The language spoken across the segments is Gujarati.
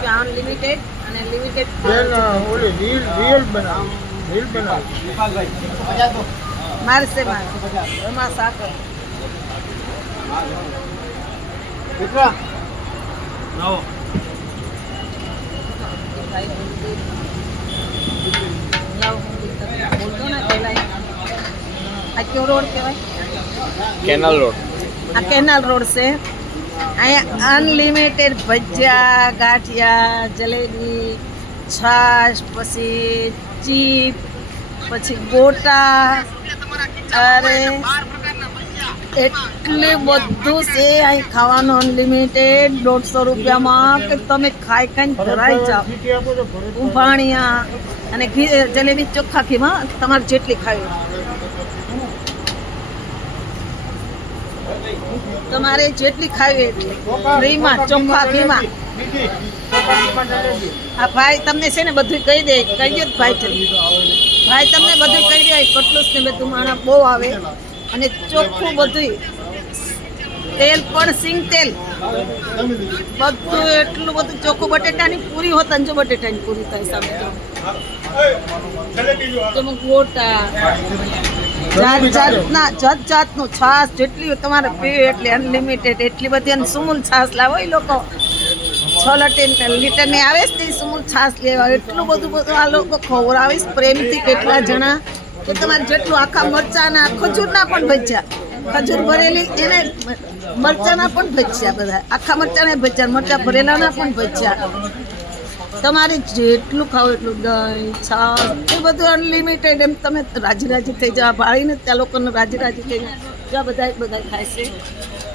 રૂપિયા અનલિમિટેડ અને લિમિટેડ ઓલી રીલ બનાવ મારશે એમાં સાકર કેટલા બોલતો ને પેલા આ કયો રોડ કહેવાય? Canal road. આ કેનાલ રોડ છે. અહીંયા અનલિમિટેડ ભજીયા, ગાંઠિયા, જલેબી, છાશ, પછી ચીપ, પછી ગોટા, અરે એટલું બધું છે અહીં ખાવાનું અનલિમિટેડ 150 રૂપિયામાં કે તમે ખાઈ ખાઈને ભરાઈ જાઓ. ઊંભાણિયા અને ઘી જલેબી ચોખ્ખા ઘીમાં તમારે જેટલી ખાવી તમારે જેટલી ખાવી એટલી ફ્રીમાં ચોખ્ખા ઘીમાં. આ ભાઈ તમને છે ને બધું કહી દે ભાઈ તમને બધું કહી દે. કટલુસ ને બધું માણા બહુ આવે અને ચોખ્ખું બધું તેલ પણ સિંગ તેલ બધું એટલું બધું ચોખ્ખું. બટેટાની પૂરી હોતા ને જો બટેટાની પૂરી થાય સામે તો ગોટા જાત જાતનું છાશ જેટલી તમારે પીવી એટલી અનલિમિટેડ એટલી બધી. અને સુમૂલ છાશ લાવો એ લોકો 6 લીટરની આવે છે ને સુમૂલ છાશ લેવા એટલું બધું આ લોકો ખવડાવીશ પ્રેમથી. કેટલા જણા કે તમારે જેટલું આખા મરચાના ખજૂરના પણ ભજીયા ખજૂર ભરેલી એને મરચાના પણ ભજીયા બધા આખા મરચાના ભજીયા મરચાં ભરેલાના પણ ભજીયા. તમારે જેટલું ખાવ એટલું દહીં છાશ એ બધું અનલિમિટેડ. એમ તમે રાજી થઈ જવા ભાળીને ત્યાં લોકોને રાજી થઈને જ્યાં બધા ખાય છે.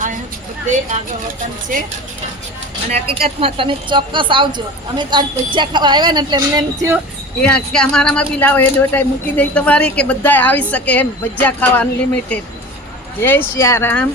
આ બધે આગળ વતન છે અને હકીકતમાં તમે ચોક્કસ આવજો. અમે તો આજ ભજીયા ખાવા આવ્યા ને એટલે એમને એમ થયું કે અમારામાં બી લાવો એ ડોટાઈ મૂકી દઈ તમારી કે બધા આવી શકે એમ ભજીયા ખાવા અનલિમિટેડ. જય સિયારામ.